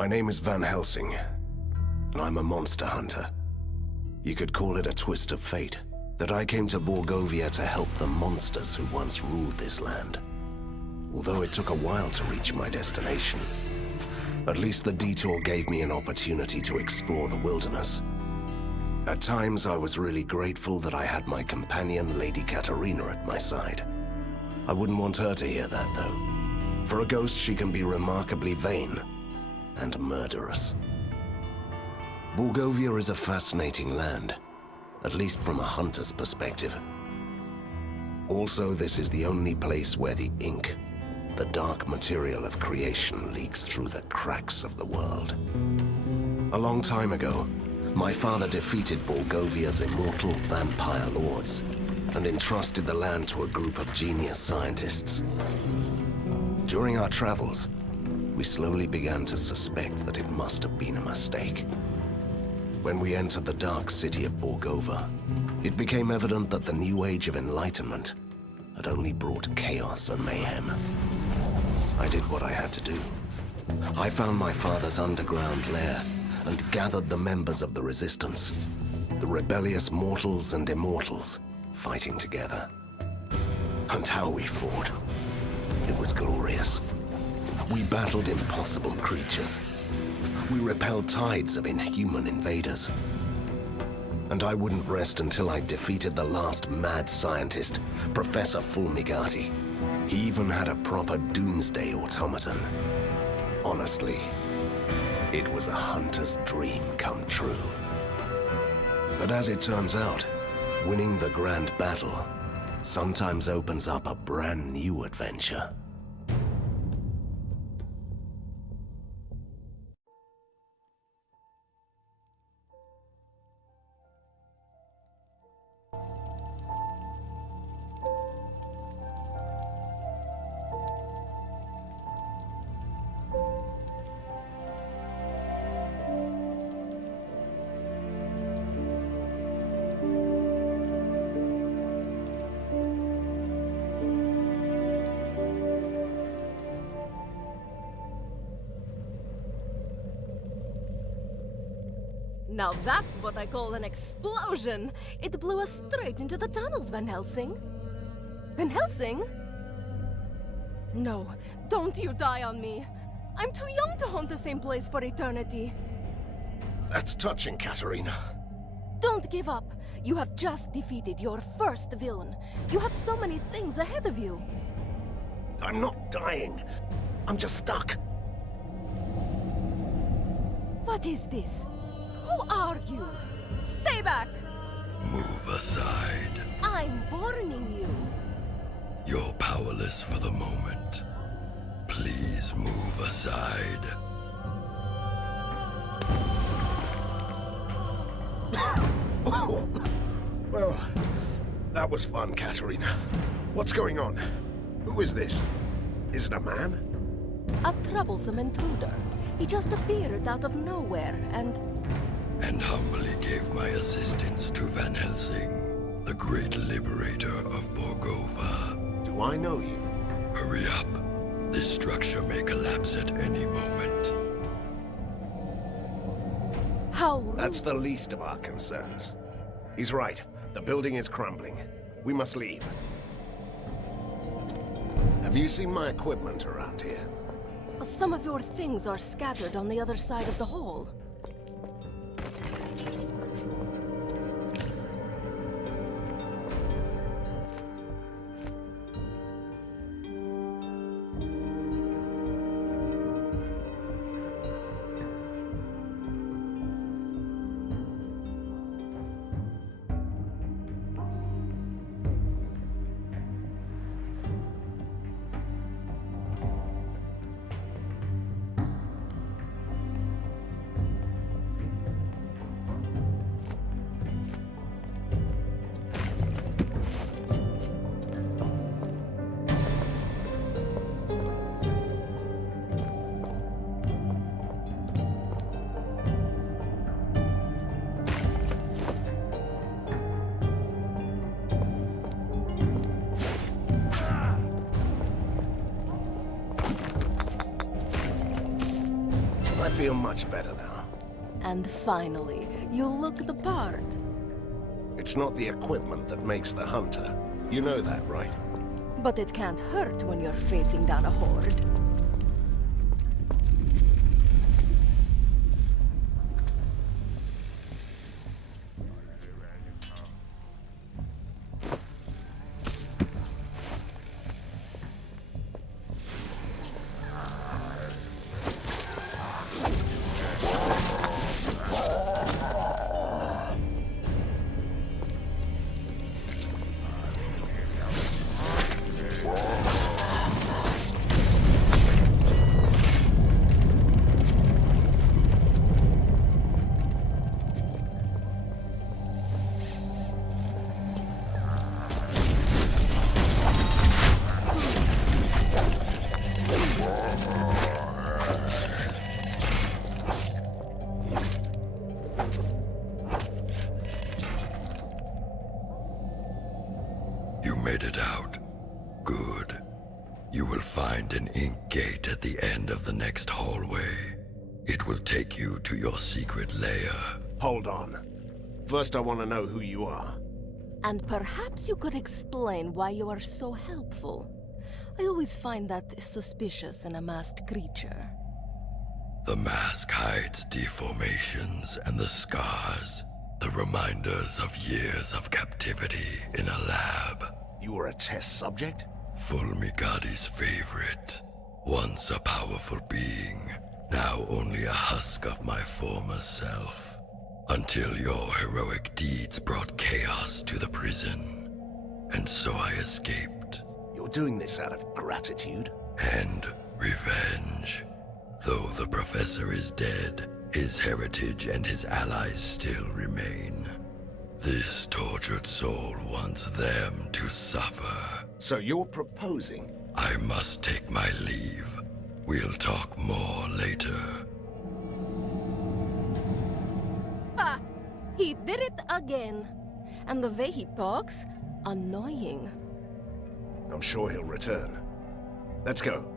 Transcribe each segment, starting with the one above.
My name is Van Helsing, and I'm a monster hunter. You could call it a twist of fate, that I came to Borgovia to help the monsters who once ruled this land. Although it took a while to reach my destination, at least the detour gave me an opportunity to explore the wilderness. At times, I was really grateful that I had my companion, Lady Katerina, at my side. I wouldn't want her to hear that, though. For a ghost, she can be remarkably vain and murderous. Borgovia is a fascinating land, at least from a hunter's perspective. Also, this is the only place where the ink, the dark material of creation, leaks through the cracks of the world. A long time ago, my father defeated Borgovia's immortal vampire lords and entrusted the land to a group of genius scientists. During our travels, we slowly began to suspect that it must have been a mistake. When we entered the dark city of Borgova, it became evident that the new age of enlightenment had only brought chaos and mayhem. I did what I had to do. I found my father's underground lair and gathered the members of the resistance, the rebellious mortals and immortals, fighting together. And how we fought. It was glorious. We battled impossible creatures. We repelled tides of inhuman invaders. And I wouldn't rest until I defeated the last mad scientist, Professor Fulmigati. He even had a proper doomsday automaton. Honestly, it was a hunter's dream come true. But as it turns out, winning the grand battle sometimes opens up a brand new adventure. Now that's what I call an explosion! It blew us straight into the tunnels, Van Helsing. Van Helsing? No, don't you die on me. I'm too young to haunt the same place for eternity. That's touching, Katerina. Don't give up. You have just defeated your first villain. You have so many things ahead of you. I'm not dying. I'm just stuck. What is this? Who are you? Stay back! Move aside. I'm warning you. You're powerless for the moment. Please move aside. Well, that was fun, Katerina. What's going on? Who is this? Is it a man? A troublesome intruder. He just appeared out of nowhere And humbly gave my assistance to Van Helsing, the great liberator of Borgova. Do I know you? Hurry up. This structure may collapse at any moment. How rude. That's the least of our concerns. He's right. The building is crumbling. We must leave. Have you seen my equipment around here? Some of your things are scattered on the other side of the hall. feel much better now. And finally, you look the part. It's not the equipment that makes the hunter. You know that, right? But it can't hurt when you're facing down a horde. You made it out. Good. You will find an ink gate at the end of the next hallway. It will take you to your secret lair. Hold on. First, I want to know who you are. And perhaps you could explain why you are so helpful. I always find that suspicious in a masked creature. The mask hides deformations and the scars, the reminders of years of captivity in a lab. You were a test subject? Fulmigadi's favorite. Once a powerful being, now only a husk of my former self. Until your heroic deeds brought chaos to the prison. And so I escaped. You're doing this out of gratitude? And revenge. Though the professor is dead, his heritage and his allies still remain. This tortured soul wants them to suffer. So you're proposing? I must take my leave. We'll talk more later. Ha! He did it again. And the way he talks, annoying. I'm sure he'll return. Let's go.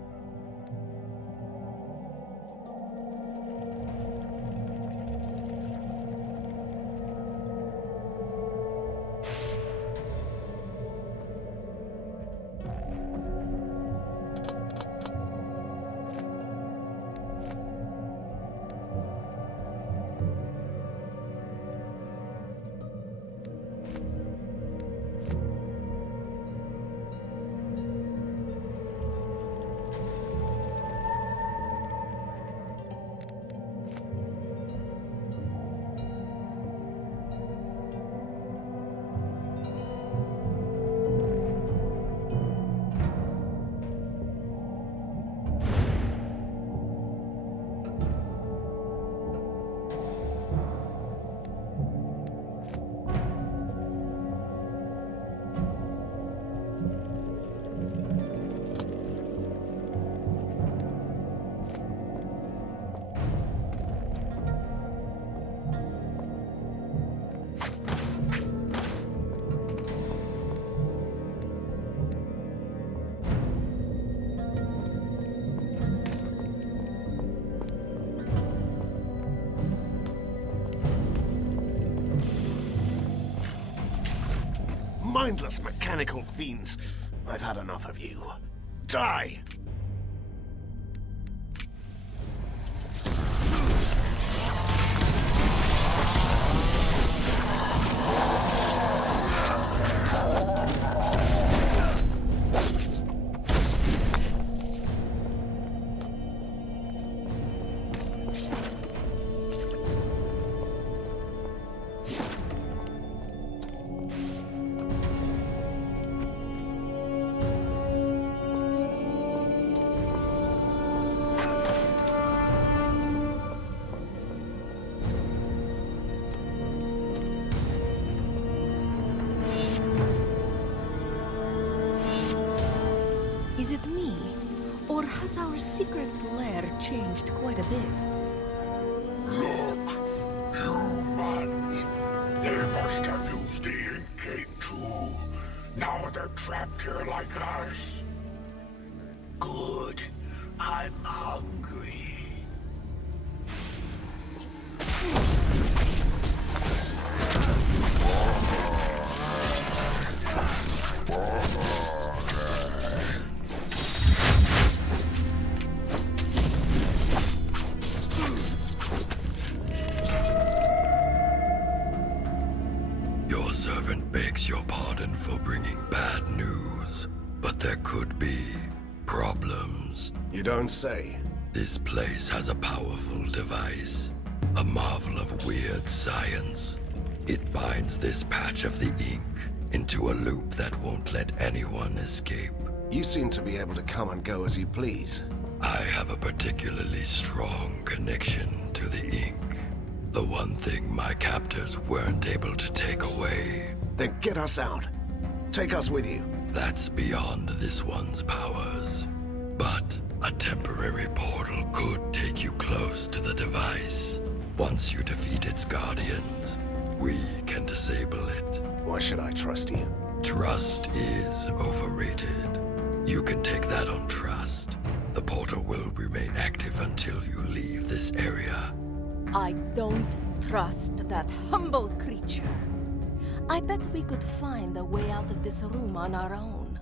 Mindless mechanical fiends. I've had enough of you. Die! Is it me? Or has our secret lair changed quite a bit? Look, humans. They must have used the ink gate too. Now they're trapped here like us. Good. I'm hungry. begs your pardon for bringing bad news, but there could be problems. You don't say. This place has a powerful device, a marvel of weird science. It binds this patch of the ink into a loop that won't let anyone escape. You seem to be able to come and go as you please. I have a particularly strong connection to the ink. The one thing my captors weren't able to take away. Then get us out. Take us with you. That's beyond this one's powers. But a temporary portal could take you close to the device. Once you defeat its guardians, we can disable it. Why should I trust you? Trust is overrated. You can take that on trust. The portal will remain active until you leave this area. I don't trust that humble creature. I bet we could find a way out of this room on our own.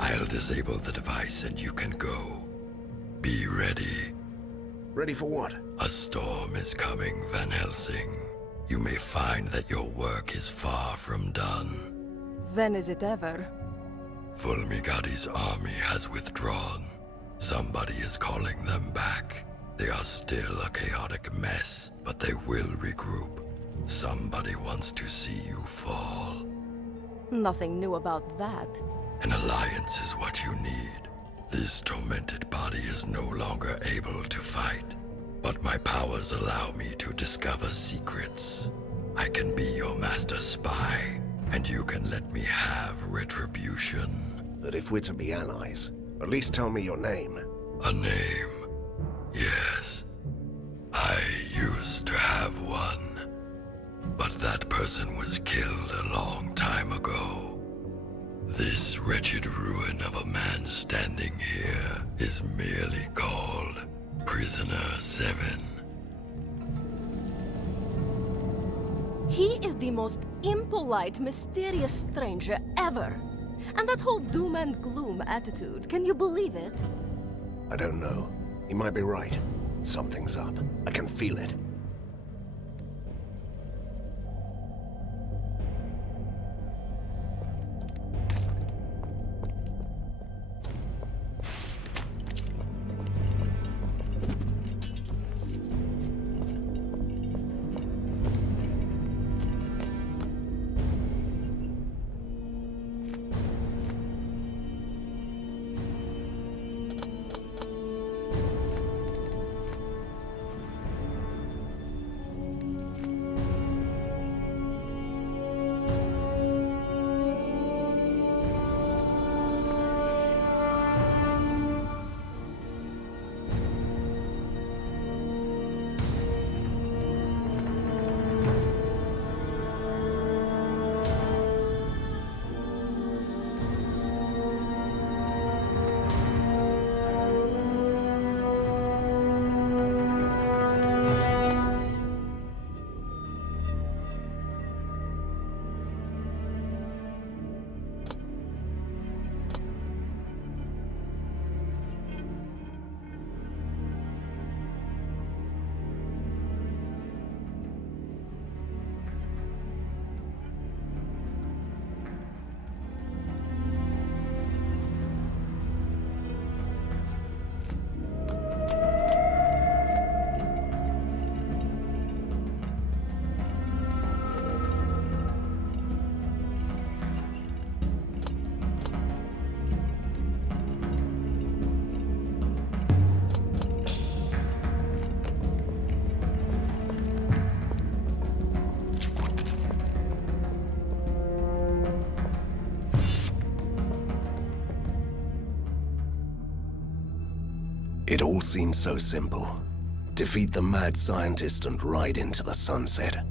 I'll disable the device and you can go. Be ready. Ready for what? A storm is coming, Van Helsing. You may find that your work is far from done. When is it ever? Fulmigati's army has withdrawn. Somebody is calling them back. They are still a chaotic mess, but they will regroup. Somebody wants to see you fall. Nothing new about that. An alliance is what you need. This tormented body is no longer able to fight, but my powers allow me to discover secrets. I can be your master spy, and you can let me have retribution. But if we're to be allies, at least tell me your name. A name? Yes. I used to have one, but that person was killed a long time ago. This wretched ruin of a man standing here is merely called Prisoner 7. He is the most impolite, mysterious stranger ever. And that whole doom and gloom attitude, can you believe it? I don't know. He might be right. Something's up. I can feel it. It all seems so simple. Defeat the mad scientist and ride into the sunset.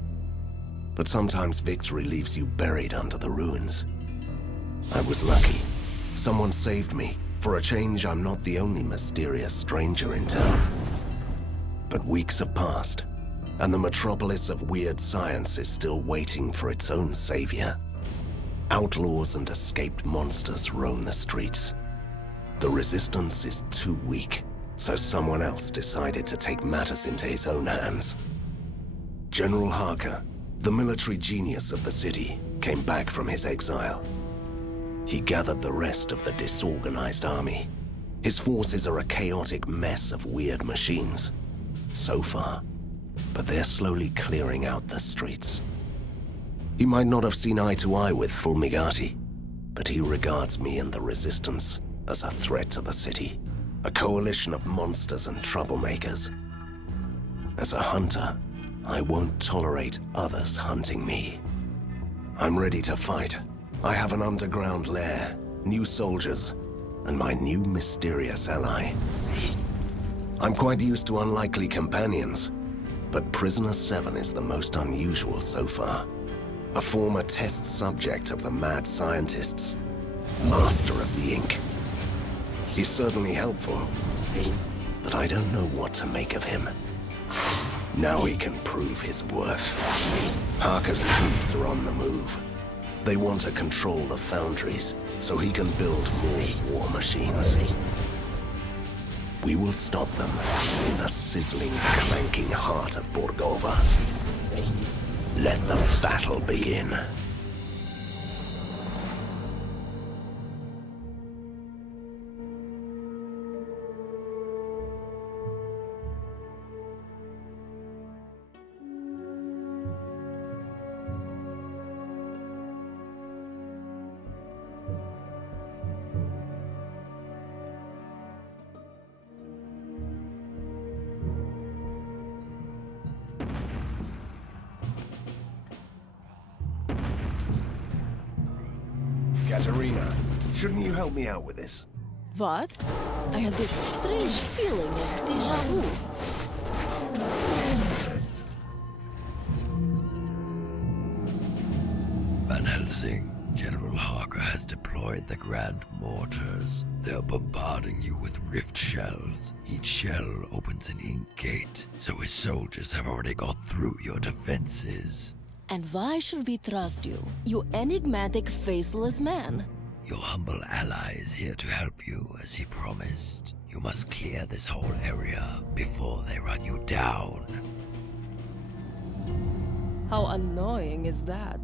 But sometimes victory leaves you buried under the ruins. I was lucky. Someone saved me. For a change, I'm not the only mysterious stranger in town. But weeks have passed, and the metropolis of weird science is still waiting for its own savior. Outlaws and escaped monsters roam the streets. The resistance is too weak, so someone else decided to take matters into his own hands. General Harker, the military genius of the city, came back from his exile. He gathered the rest of the disorganized army. His forces are a chaotic mess of weird machines. So far, but they're slowly clearing out the streets. He might not have seen eye to eye with Fulmigati, but he regards me and the Resistance as a threat to the city. A coalition of monsters and troublemakers. As a hunter, I won't tolerate others hunting me. I'm ready to fight. I have an underground lair, new soldiers, and my new mysterious ally. I'm quite used to unlikely companions, but Prisoner 7 is the most unusual so far. A former test subject of the mad scientists, master of the ink. He's certainly helpful, but I don't know what to make of him. Now he can prove his worth. Harker's troops are on the move. They want to control the foundries, so he can build more war machines. We will stop them in the sizzling, clanking heart of Borgova. Let the battle begin. Katerina, shouldn't you help me out with this? What? I have this strange feeling of déjà vu. Van Helsing, General Harker has deployed the Grand Mortars. They're bombarding you with rift shells. Each shell opens an ink gate, so his soldiers have already got through your defenses. And why should we trust you, you enigmatic, faceless man? Your humble ally is here to help you, as he promised. You must clear this whole area before they run you down. How annoying is that?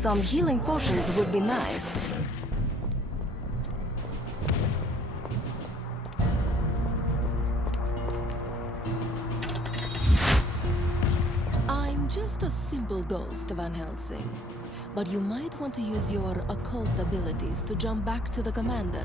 Some healing potions would be nice. I'm just a simple ghost, Van Helsing. But you might want to use your occult abilities to jump back to the commander.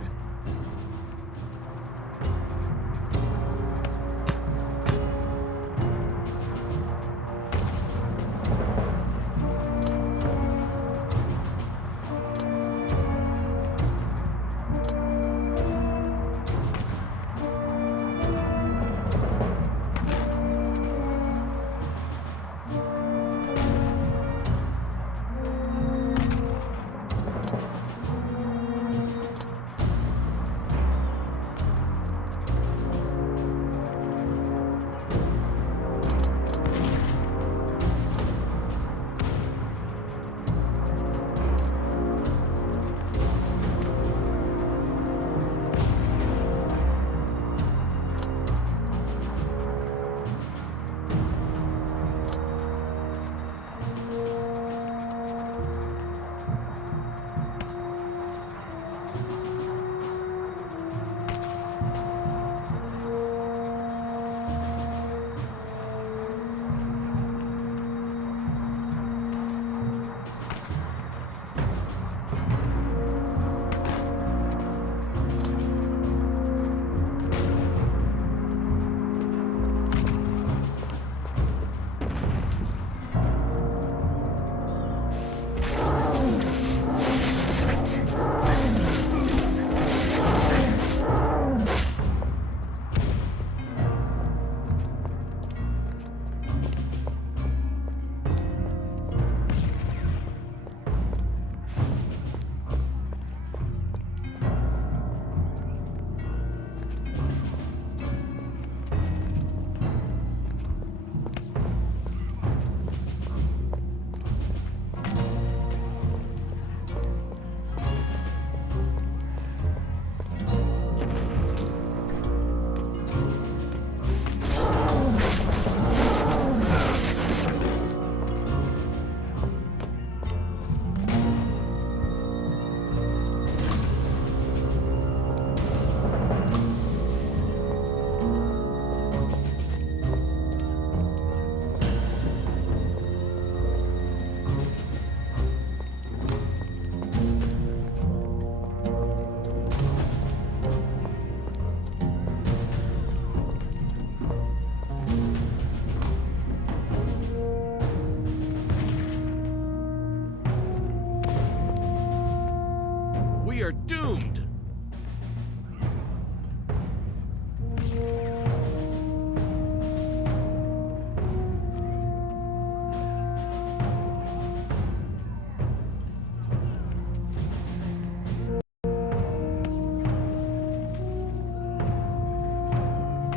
We are doomed!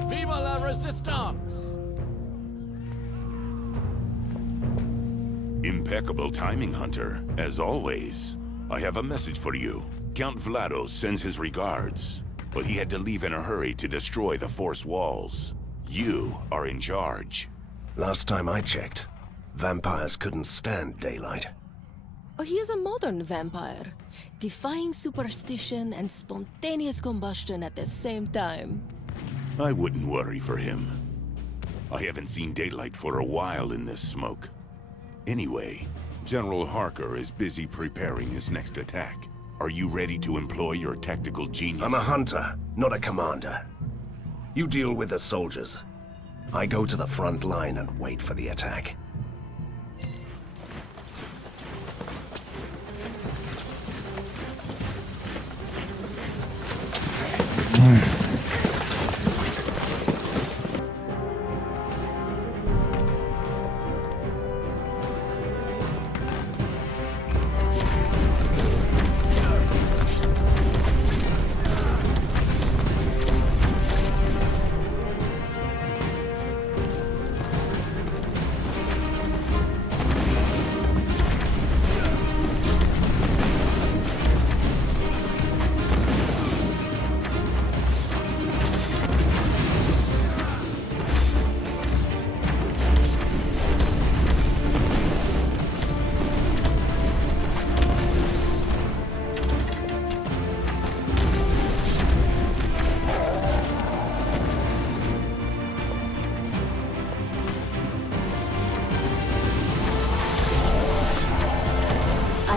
Viva la Resistance! Impeccable timing, Hunter, as always. I have a message for you. Count Vlados sends his regards, but he had to leave in a hurry to destroy the Force walls. You are in charge. Last time I checked, vampires couldn't stand daylight. Oh, he is a modern vampire, defying superstition and spontaneous combustion at the same time. I wouldn't worry for him. I haven't seen daylight for a while in this smoke. Anyway, General Harker is busy preparing his next attack. Are you ready to employ your tactical genius? I'm a hunter, not a commander. You deal with the soldiers. I go to the front line and wait for the attack.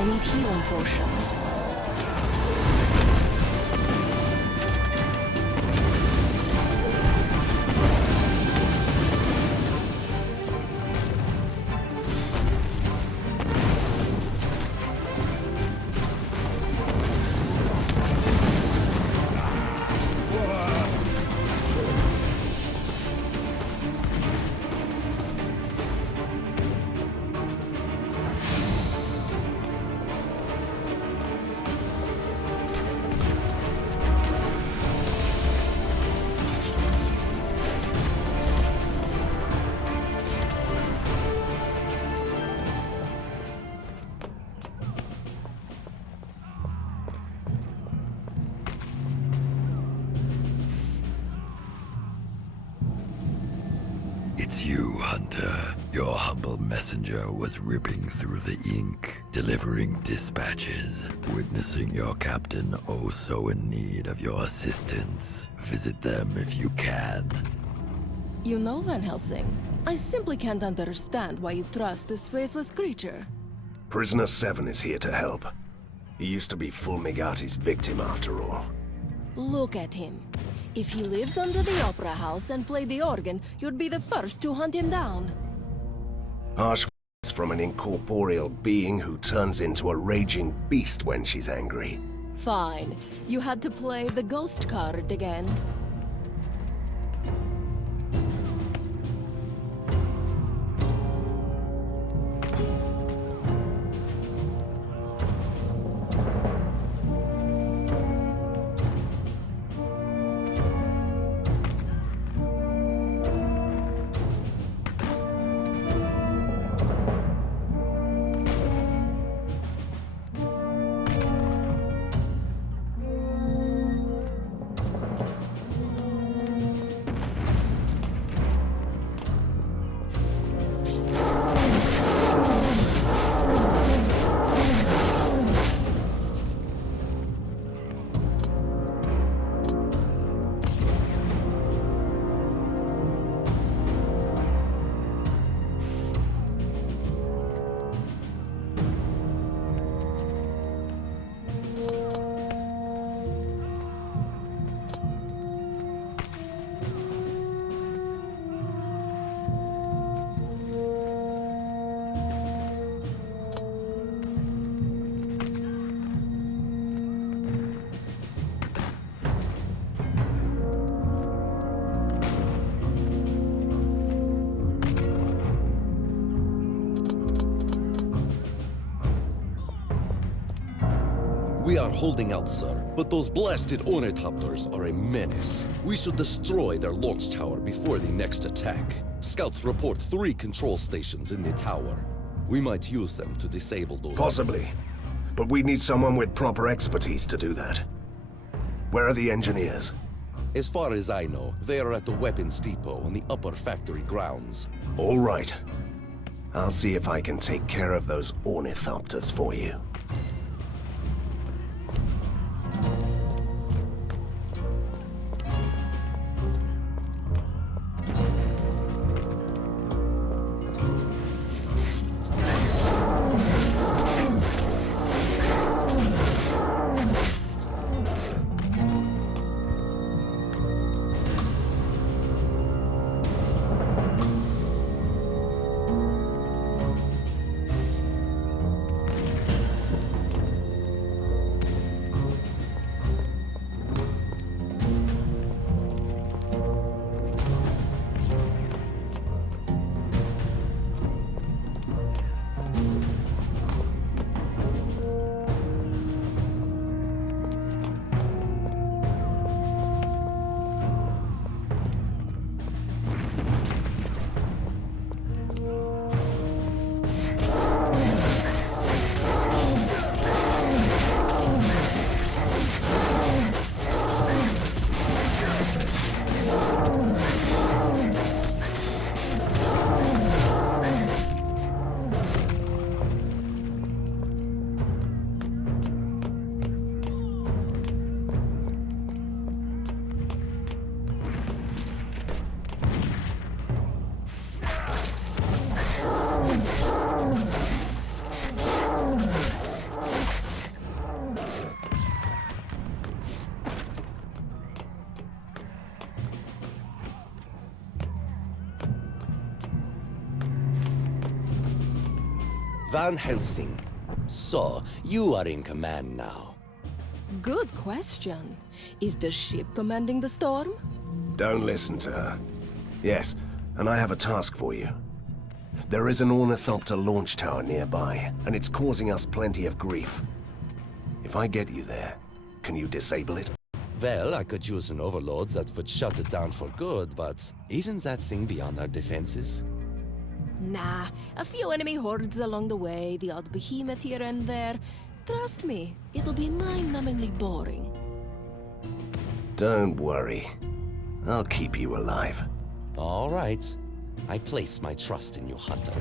I need healing potions. It's you, Hunter. Your humble messenger was ripping through the ink, delivering dispatches, witnessing your captain oh so in need of your assistance. Visit them if you can. You know, Van Helsing, I simply can't understand why you trust this faceless creature. Prisoner 7 is here to help. He used to be Fulmigati's victim after all. Look at him. If he lived under the opera house and played the organ, you'd be the first to hunt him down. Harsh words from an incorporeal being who turns into a raging beast when she's angry. Fine. You had to play the ghost card again. We are holding out, sir, but those blasted ornithopters are a menace. We should destroy their launch tower before the next attack. Scouts report 3 control stations in the tower. We might use them to disable those... Possibly. But we need someone with proper expertise to do that. Where are the engineers? As far as I know, they are at the weapons depot on the upper factory grounds. All right. I'll see if I can take care of those ornithopters for you. Van Helsing. So, you are in command now. Good question. Is the ship commanding the storm? Don't listen to her. Yes, and I have a task for you. There is an ornithopter launch tower nearby, and it's causing us plenty of grief. If I get you there, can you disable it? Well, I could use an overload that would shut it down for good, but isn't that thing beyond our defenses? Nah, a few enemy hordes along the way, the odd behemoth here and there. Trust me, it'll be mind-numbingly boring. Don't worry. I'll keep you alive. All right. I place my trust in you, Hunter.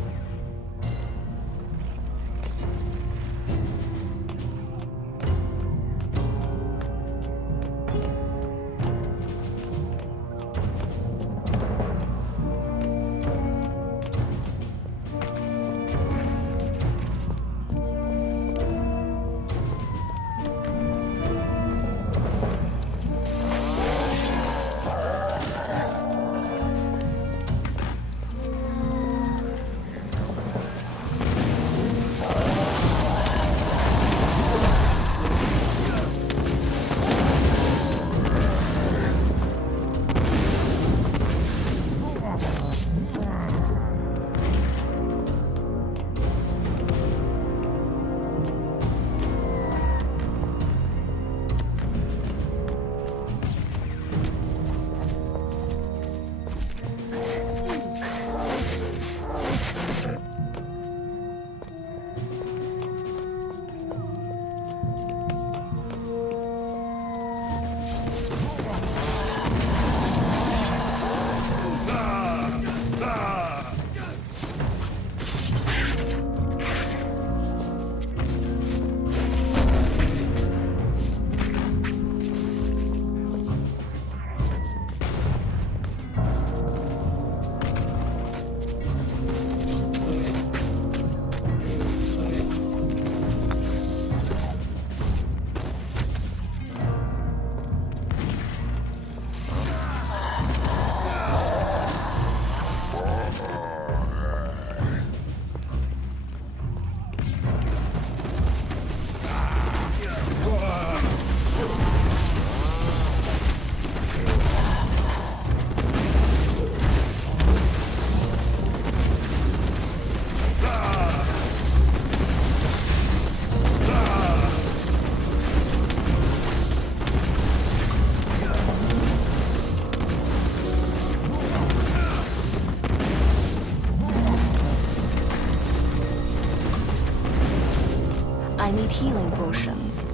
I need healing potions.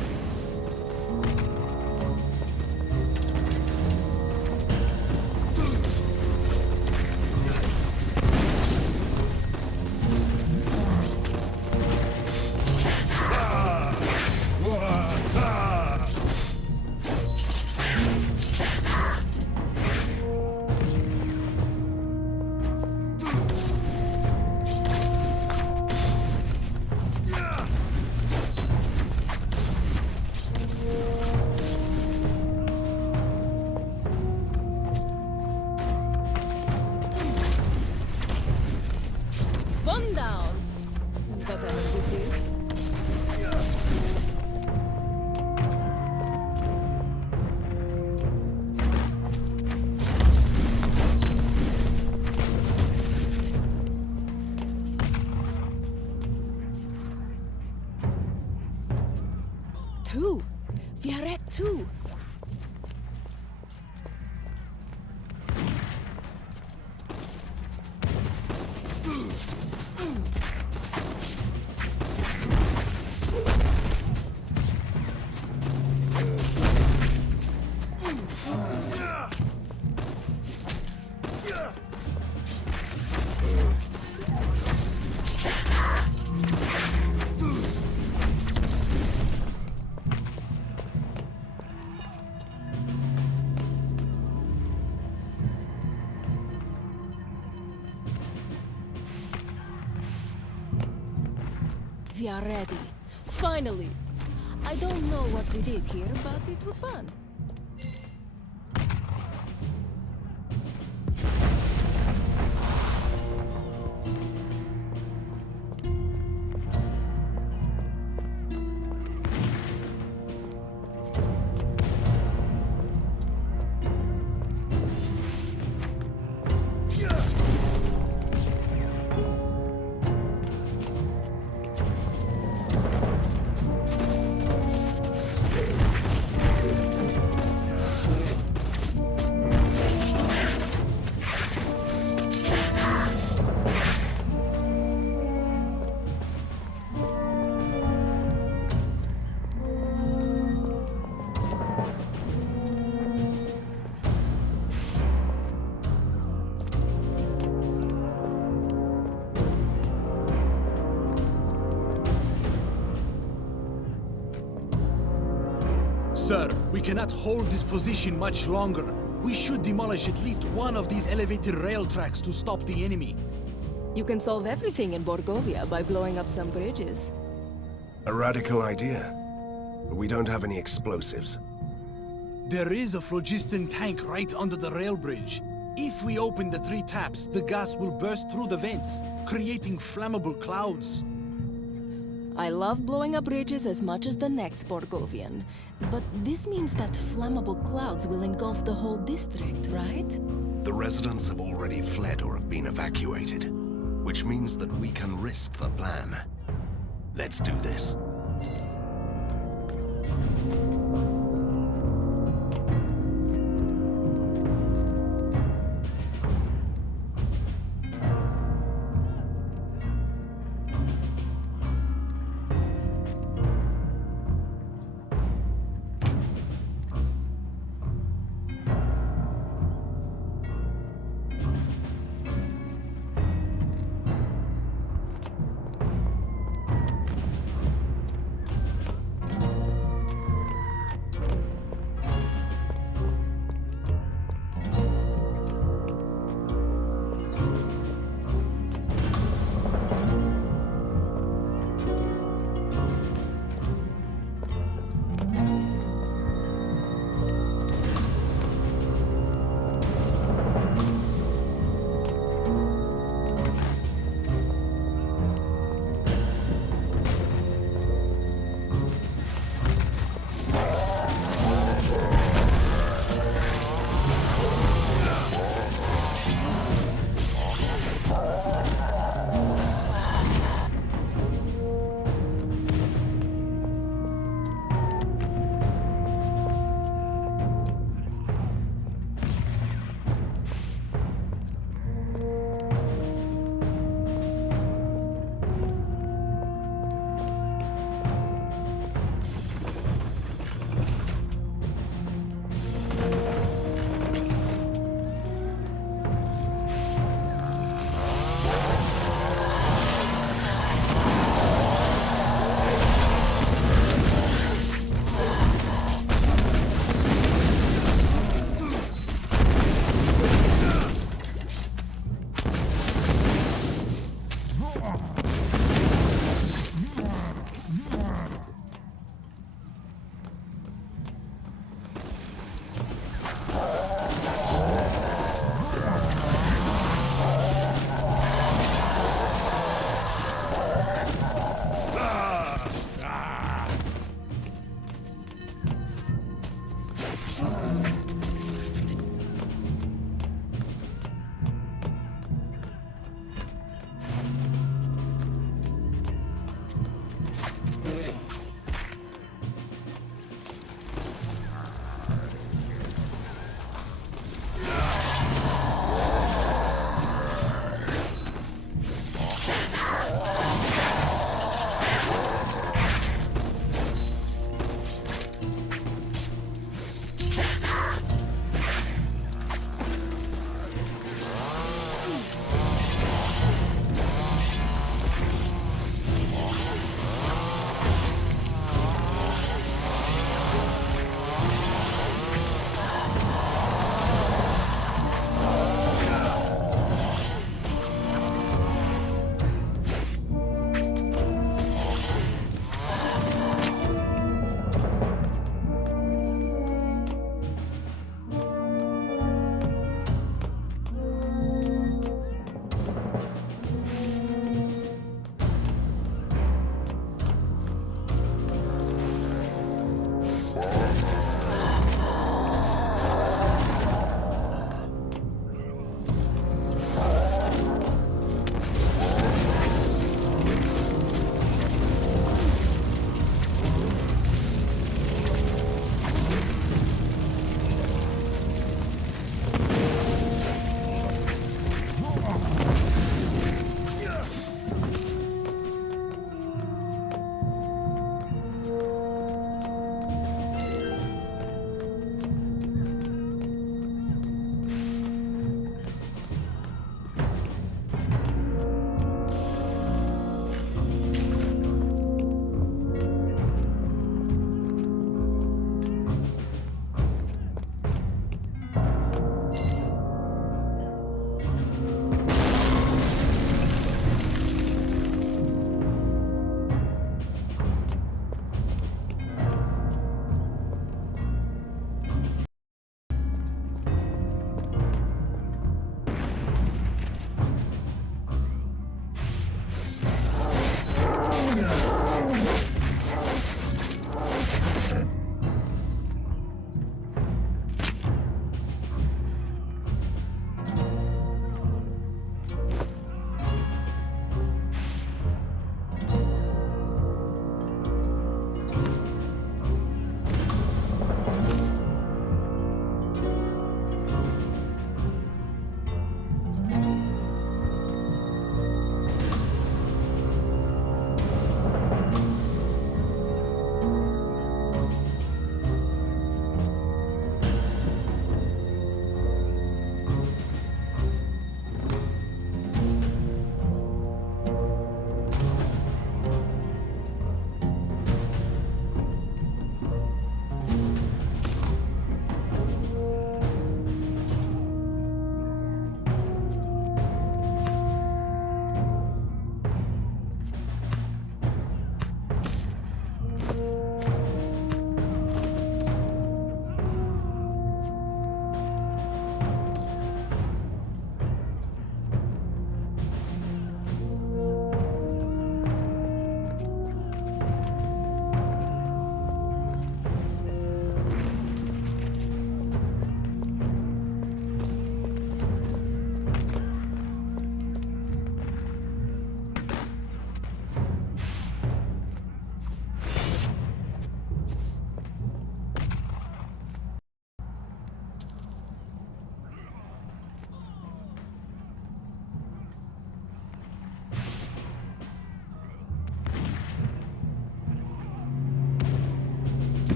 One down. Whatever this is. Two. We are at two. We are ready. Finally. I don't know what we did here, but it was fun. Sir, we cannot hold this position much longer. We should demolish at least one of these elevated rail tracks to stop the enemy. You can solve everything in Borgovia by blowing up some bridges. A radical idea. But we don't have any explosives. There is a phlogiston tank right under the rail bridge. If we open the 3 taps, the gas will burst through the vents, creating flammable clouds. I love blowing up bridges as much as the next Borgovian. But this means that flammable clouds will engulf the whole district, right? The residents have already fled or have been evacuated, which means that we can risk the plan. Let's do this.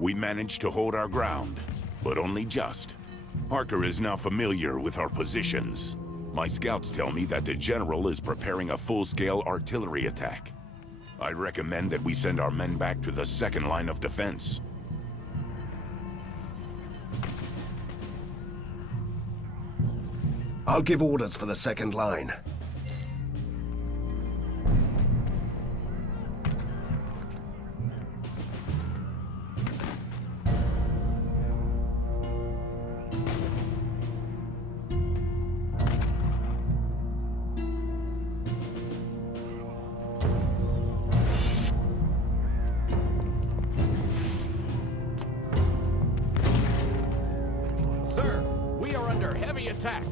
We managed to hold our ground, but only just. Harker is now familiar with our positions. My scouts tell me that the General is preparing a full-scale artillery attack. I recommend that we send our men back to the second line of defense. I'll give orders for the second line. Sir, we are under heavy attack.